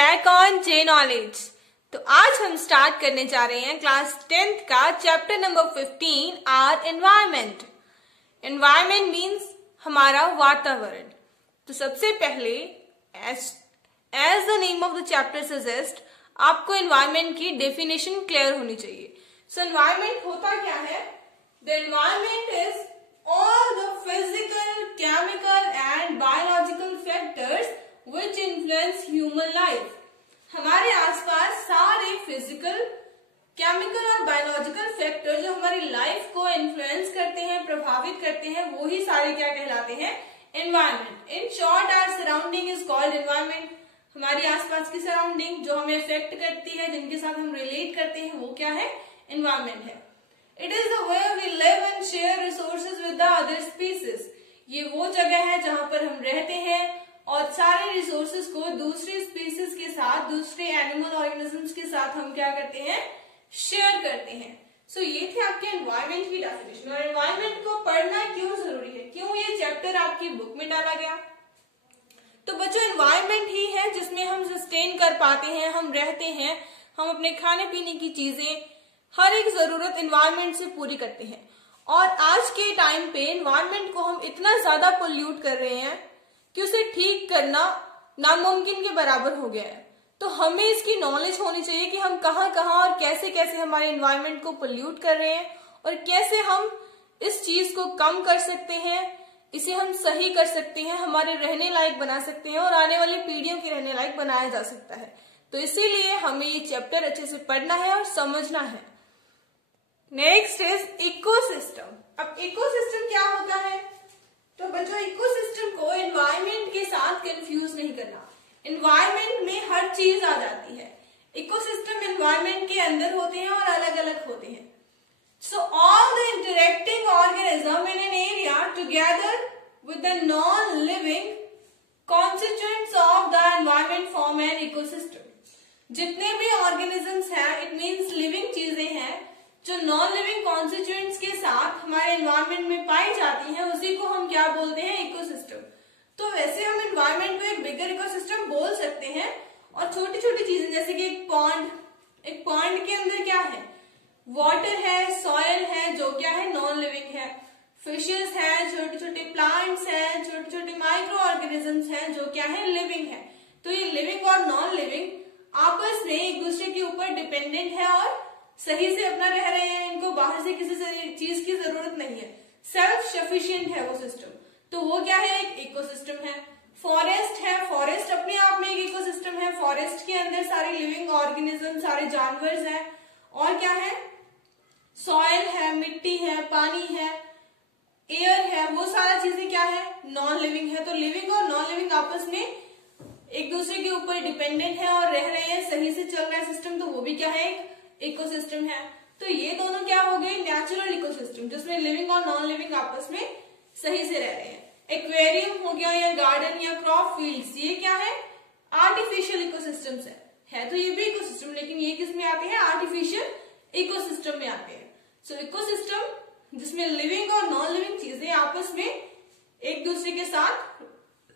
Back on J knowledge. तो आज हम स्टार्ट करने जा रहे हैं क्लास 10th का chapter number 15 are environment. Environment means हमारा वातावरण। तो सबसे पहले as the name of the chapter suggest आपको एनवायरमेंट की डेफिनेशन क्लियर होनी चाहिए। सो एनवायरमेंट होता क्या है? The environment is all the physical, chemical and biological factors which influence human life। हमारे आसपास सारे फिजिकल, केमिकल और बायोलॉजिकल फैक्टर जो हमारी लाइफ को इन्फ्लुएंस करते हैं, प्रभावित करते हैं, वो ही सारे क्या कहलाते हैं? Environment. In short our surrounding is called environment. हमारी आसपास की सराउंडिंग जो हमें इफेक्ट करती है, जिनके साथ हम रिलेट करते हैं, वो क्या है? एनवायरमेंट है। It is the way we live and share resources with the other species। ये वो जगह है जहां पर हम रहते हैं और सारे रिसोर्सेज को दूसरी स्पीसीज के साथ, दूसरे एनिमल ऑर्गेनिजम्स के साथ हम क्या करते हैं? शेयर करते हैं। सो ये थे आपके एनवायरमेंट की डेफिनेशन। और एनवायरमेंट को पढ़ना क्यों जरूरी है, क्यों ये चैप्टर आपकी बुक में डाला गया? तो बच्चों, एनवायरमेंट ही है जिसमें हम सस्टेन कर पाते हैं, हम रहते हैं, हम अपने खाने पीने की चीजें, हर एक जरूरत एनवायरमेंट से पूरी करते हैं। और आज के टाइम पे एनवायरमेंट को हम इतना ज्यादा पोल्यूट कर रहे हैं कि उसे ठीक करना नामुमकिन के बराबर हो गया है। तो हमें इसकी नॉलेज होनी चाहिए कि हम कहाँ कहाँ और कैसे कैसे हमारे एनवायरमेंट को पोल्यूट कर रहे हैं और कैसे हम इस चीज को कम कर सकते हैं, इसे हम सही कर सकते हैं, हमारे रहने लायक बना सकते हैं और आने वाली पीढ़ियों के रहने लायक बनाया जा सकता है। तो इसीलिए हमें ये चैप्टर अच्छे से पढ़ना है और समझना है। Next is ecosystem. अब इकोसिस्टम क्या होता है? तो बच्चों, इकोसिस्टम को एनवायरमेंट के साथ कंफ्यूज नहीं करना। एनवायरमेंट में हर चीज आ जाती है। इकोसिस्टम एनवायरमेंट के अंदर होते हैं और अलग अलग होते हैं। So all the interacting organism in an area together with the non living constituents of the environment form an ecosystem. जितने भी ऑर्गेनिजम्स हैं, इट मीन्स लिविंग चीजें हैं, जो नॉन लिविंग कॉन्स्टिट्यूएंट्स के साथ हमारे एनवायरमेंट में पाई जाती हैं, उसी को हम क्या बोलते हैं? इकोसिस्टम। तो वैसे हम एनवायरमेंट को एक बिगर इकोसिस्टम बोल सकते हैं। और छोटी छोटी चीजें जैसे कि एक पॉन्ड के अंदर क्या है? वाटर है, सॉयल है, जो क्या है? नॉन लिविंग है। फिशेस है, छोटे छोटे प्लांट्स हैं, छोटे छोटे माइक्रो ऑर्गेनिजम्स हैं, जो क्या है? लिविंग है। तो ये लिविंग और नॉन लिविंग आपस में एक दूसरे के ऊपर डिपेंडेंट है और सही से अपना रह रहे हैं। इनको बाहर से किसी चीज की जरूरत नहीं है, सेल्फ सफिशिएंट है वो सिस्टम। तो वो क्या है? एक इकोसिस्टम है। फॉरेस्ट है, फॉरेस्ट अपने आप में एक इकोसिस्टम है। फॉरेस्ट के अंदर सारे लिविंग ऑर्गेनिज्म, सारे जानवर हैं। और क्या है? सॉइल है, मिट्टी है, पानी है, एयर है, वो सारा चीजें क्या है? नॉन लिविंग है। तो लिविंग और नॉन लिविंग आपस में एक दूसरे के ऊपर डिपेंडेंट है और रह रहे हैं, सही से चल रहा है सिस्टम, तो वो भी क्या है? एक इकोसिस्टम है। तो ये दोनों क्या हो गए? नेचुरल इकोसिस्टम, जिसमें लिविंग और नॉन लिविंग आपस में सही से रह रहे हैं। एक्वेरियम हो गया या गार्डन या क्रॉप फील्ड्स, ये क्या है? आर्टिफिशियल इकोसिस्टम्स है। तो ये भी इकोसिस्टम, लेकिन ये किस में आते हैं? आर्टिफिशियल इकोसिस्टम में आते हैं। सो इकोसिस्टम जिसमें लिविंग और नॉन लिविंग चीजें आपस में एक दूसरे के साथ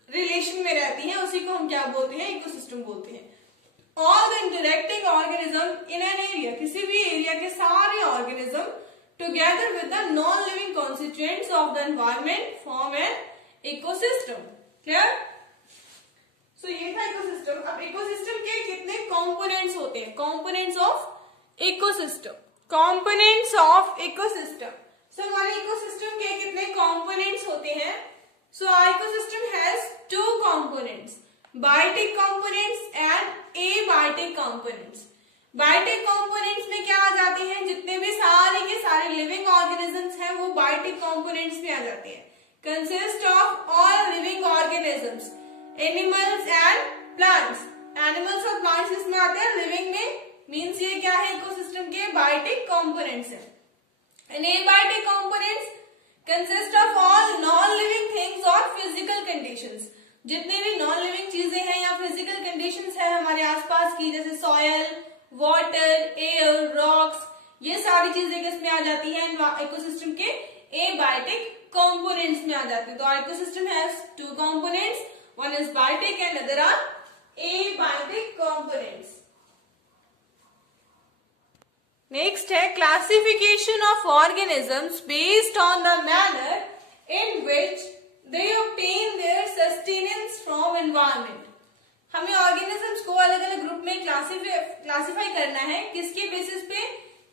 रिलेशन में रहती हैं, उसी को हम क्या बोलते हैं? इकोसिस्टम बोलते हैं। All the interacting organism in an area, किसी भी एरिया के सारे organism together with the non-living constituents of the environment form an ecosystem। Clear? So ये था इकोसिस्टम। अब इकोसिस्टम के कितने कंपोनेंट्स होते हैं? Components of ecosystem. Components of ecosystem. So हमारे इकोसिस्टम के कितने कंपोनेंट्स होते हैं? So our ecosystem has 2 components, biotic components and abiotic components. Biotic components में क्या आ जाते हैं? जितने भी सारे के सारे लिविंग ऑर्गेनिजम्स हैं, वो बायोटिक कंपोनेंट्स में आ जाते हैं। Consist of all living organisms, animals and plants. Animals और प्लांट्स इसमें आते हैं लिविंग में, मीन्स ये क्या है? इकोसिस्टम के बायोटिक कंपोनेंट्स है। And abiotic components consist of all non living things और फिजिकल कंडीशंस। जितने भी नॉन लिविंग चीजें हैं या फिजिकल कंडीशंस है हमारे आसपास की, जैसे सॉयल, वाटर, एयर, रॉक्स, ये सारी चीजें किसमें आ जाती हैं? इकोसिस्टम के एबायोटिक कंपोनेंट्स में आ जाती है। तो ecosystem has 2 components, one is biotic and other are abiotic components. Next है classification of organisms based on the manner in which they obtain their sustenance from environment. हमें ऑर्गेनिजम्स को अलग अलग ग्रुप में क्लासिफाई करना है, किसके बेसिस पे,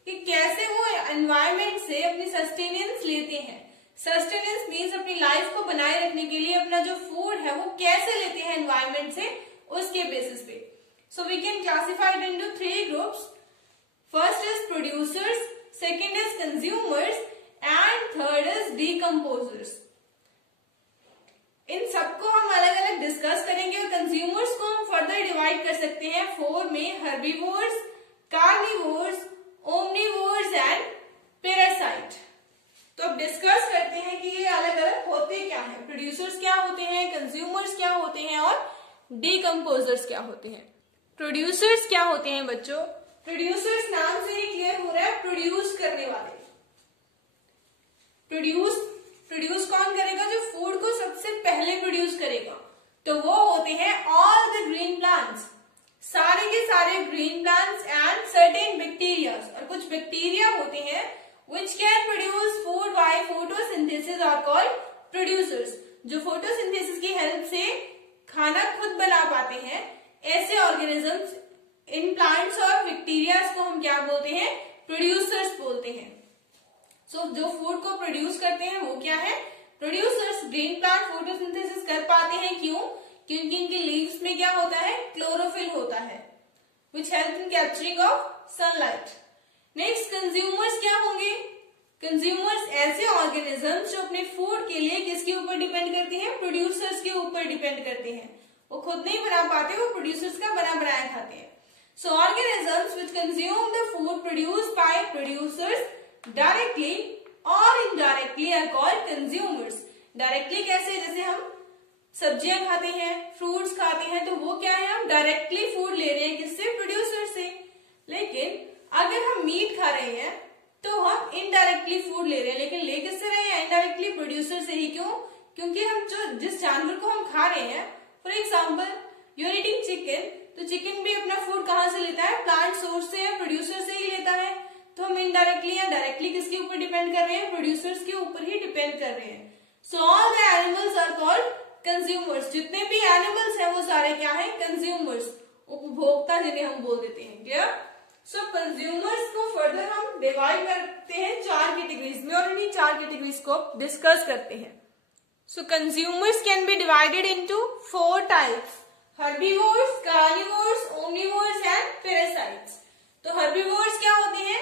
कि कैसे वो एनवायरमेंट से अपनी सस्टेनेंस लेते हैं. सस्टेनेंस मीन्स अपनी लाइफ को बनाए रखने के लिए अपना जो फूड है वो कैसे लेते हैं एनवायरमेंट से, उसके बेसिस पे. So we can classify it into 3 groups. First is producers, second is consumers and third is decomposers. इन सबको हम अलग अलग डिस्कस करेंगे और कंज्यूमर्स को हम फर्दर डिवाइड कर सकते हैं 4 में, herbivores, carnivores, omnivores and parasite. तो अब डिस्कस करते हैं कि ये अलग अलग होते क्या हैं. प्रोड्यूसर्स क्या होते हैं, कंज्यूमर्स क्या होते हैं और डिकम्पोजर्स क्या होते हैं. प्रोड्यूसर्स क्या होते हैं बच्चों? प्रोड्यूसर्स नाम से ही क्लियर हो रहा है, प्रोड्यूस करने वाले. प्रोड्यूस कौन करेगा? जो फूड को सबसे पहले प्रोड्यूस करेगा, तो वो होते हैं ऑल द ग्रीन प्लांट्स, सारे के सारे green plants and certain bacteria. और कुछ बैक्टीरिया होते हैं which can produce food by photosynthesis are called producers. जो फोटोसिंथेसिस की हेल्प से खाना खुद बना पाते हैं, ऐसे ऑर्गेनिजम्स, इन प्लांट्स और बैक्टीरियाज को हम क्या बोलते हैं? प्रोड्यूसर्स बोलते हैं. सो जो फूड को प्रोड्यूस करते हैं वो क्या है? प्रोड्यूसर्स. ग्रीन प्लांट फोटोसिंथेसिस कर पाते हैं, क्यों? क्योंकि इनके लीव्स में क्या होता है? क्लोरोफिल होता है, which help in capturing of sunlight. Next consumers क्या होंगे? कंज्यूमर्स ऐसे ऑर्गेनिजम्स जो अपने फूड के लिए किसके ऊपर डिपेंड करते हैं? प्रोड्यूसर्स के ऊपर डिपेंड करते हैं. वो खुद नहीं बना पाते, वो प्रोड्यूसर्स का बना बनाया खाते हैं. So organisms which consume the food produced by producers directly और indirectly are called consumers. Directly कैसे? जैसे हम सब्जियां खाते हैं, फ्रूट्स खाते हैं, तो वो क्या है? हम डायरेक्टली फूड ले रहे हैं, किससे? प्रोड्यूसर से. लेकिन अगर हम मीट खा रहे हैं तो हम इनडायरेक्टली फूड ले रहे हैं, लेकिन ले किससे रहे हैं? इनडायरेक्टली प्रोड्यूसर से ही. क्यों? क्योंकि हम जिस जानवर को हम खा रहे हैं, for example you are eating chicken, तो चिकन भी अपना फूड कहाँ से लेता है? प्लांट सोर्स से या प्रोड्यूसर से ही लेता है. तो हम इनडायरेक्टली या डायरेक्टली किसके ऊपर डिपेंड कर रहे हैं? प्रोड्यूसर्स के ऊपर ही डिपेंड कर रहे हैं. So all the animals are called consumers. जितने भी एनिमल्स हैं वो सारे क्या है? कंज्यूमर्स, उपभोक्ता जिन्हें हम बोल देते हैं. क्लियर? सो कंज्यूमर्स को फर्दर हम डिवाइड करते हैं 4 कैटेगरीज में और इन्हीं 4 कैटेगरीज को डिस्कस करते हैं. सो consumers can be divided into 4 types: herbivores, carnivores, omnivores and parasites. तो हर्बीवोर्स क्या होते हैं?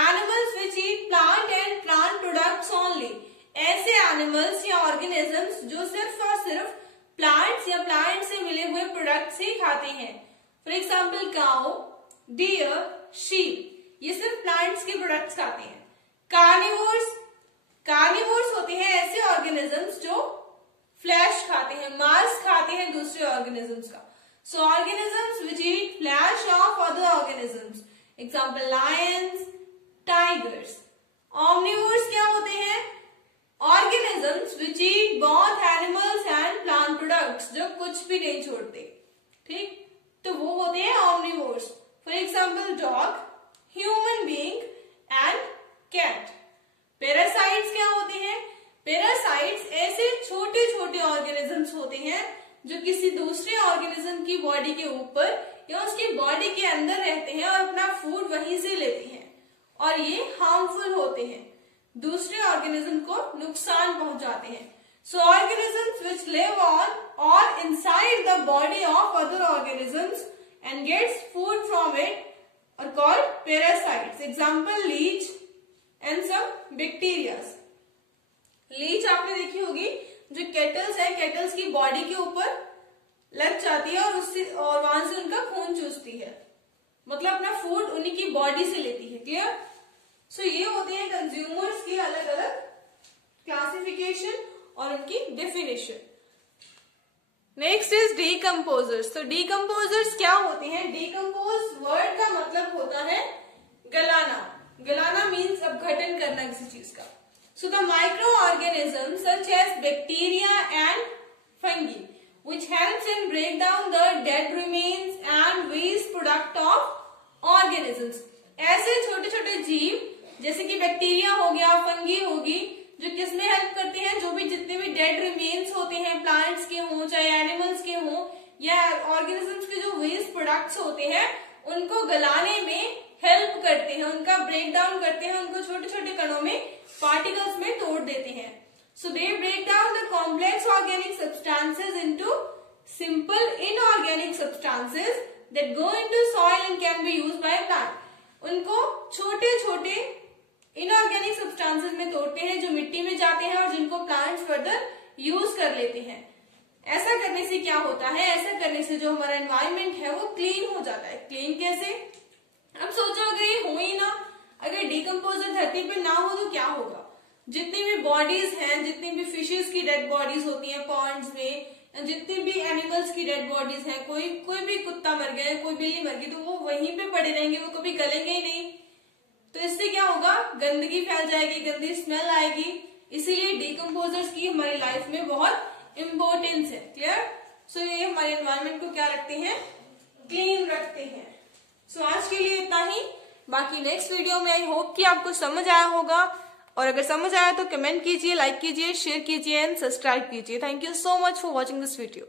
Animals which eat plant and plant products only. ऐसे एनिमल्स या ऑर्गेनिजम्स जो सिर्फ और सिर्फ प्लांट्स या प्लांट से मिले हुए प्रोडक्ट्स ही खाते हैं. For example cow, deer, sheep, ये सिर्फ प्लांट्स के प्रोडक्ट्स खाते हैं. कार्निवोर्स होते हैं ऐसे ऑर्गेनिजम्स जो फ्लैश खाते हैं, मांस खाते हैं दूसरे ऑर्गेनिजम्स का. सो organisms which eat flash of other organisms, example Lions, tigers. Omnivores क्या होते हैं? Organisms which eat both animals and plant products, जो कुछ भी नहीं छोड़ते. ठीक, तो वो होते हैं omnivores. For example dog, human being and cat. Parasites क्या होते हैं? पैरासाइट्स ऐसे छोटे छोटे ऑर्गेनिजम्स होते हैं जो किसी दूसरे ऑर्गेनिज्म की बॉडी के ऊपर या उसकी बॉडी के अंदर रहते हैं और अपना फूड वहीं से लेते हैं, और ये हार्मफुल होते हैं, दूसरे ऑर्गेनिज्म को नुकसान पहुंचाते हैं. So organisms which live on और inside the body of other organisms and gets food from it are called parasites. Example leech and some bacteria. Leech आपने देखी होगी, जो केटल्स है, केटल्स की बॉडी के ऊपर लग जाती है और वहां से उनका खून चूसती है, मतलब अपना फूड उन्हीं की बॉडी से लेती है. क्लियर? सो ये होते हैं कंज्यूमर्स की अलग अलग क्लासिफिकेशन और उनकी डेफिनेशन. Next is decomposers. तो डिकम्पोजर्स क्या होते हैं? डिकम्पोज वर्ड का मतलब होता है गलाना. गलाना मीन्स अपघटन करना किसी चीज का. So the micro organism such as bacteria and fungi, which helps in break down the dead remains and waste product of organisms. ऐसे छोटे छोटे जीव जैसे कि बैक्टीरिया हो गया, फंगी होगी, जो किसमें हेल्प करते हैं, जो भी जितने भी डेड रिमेन्स होते हैं, प्लांट्स के हों चाहे एनिमल्स के हों या ऑर्गेनिजम्स के जो वेस्ट प्रोडक्ट्स होते हैं उनको गलाने में हेल्प करते हैं, उनका ब्रेक डाउन करते हैं, उनको छोटे छोटे कणों में पार्टिकल्स में तोड़ देते हैं. So they break down the complex organic substances into simple inorganic substances that go into soil and can be used by a plant. उनको छोटे छोटे इनऑर्गेनिक सब्सटेंसेस में तोड़ते हैं जो मिट्टी में जाते हैं और जिनको प्लांट्स फर्दर यूज कर लेते हैं. ऐसा करने से क्या होता है, ऐसा करने से जो हमारा एनवायरनमेंट है वो क्लीन हो जाता है. क्लीन कैसे? अब सोचो अगर ये हो ही ना, अगर डिकम्पोजर धरती पे ना हो तो क्या होगा. जितनी भी बॉडीज हैं, जितनी भी फिशेस की डेड बॉडीज होती हैं पॉन्ड्स में, जितनी भी एनिमल्स की डेड बॉडीज हैं, कोई भी कुत्ता मर गया, कोई बिल्ली मर गई, तो वो वहीं पे पड़े रहेंगे, वो कभी गलेंगे ही नहीं. तो इससे क्या होगा, गंदगी फैल जाएगी, गंदी स्मेल आएगी. इसीलिए डिकम्पोजर्स की हमारी लाइफ में बहुत इम्पोर्टेंस है. क्लियर? सो ये हमारे एनवायरनमेंट को क्या रखते हैं, क्लीन रखते हैं. सो आज के लिए इतना ही. बाकी नेक्स्ट वीडियो में आई होप कि आपको समझ आया होगा, और अगर समझ आया तो कमेंट कीजिए, लाइक कीजिए, शेयर कीजिए एंड सब्सक्राइब कीजिए. Thank you so much for watching this video.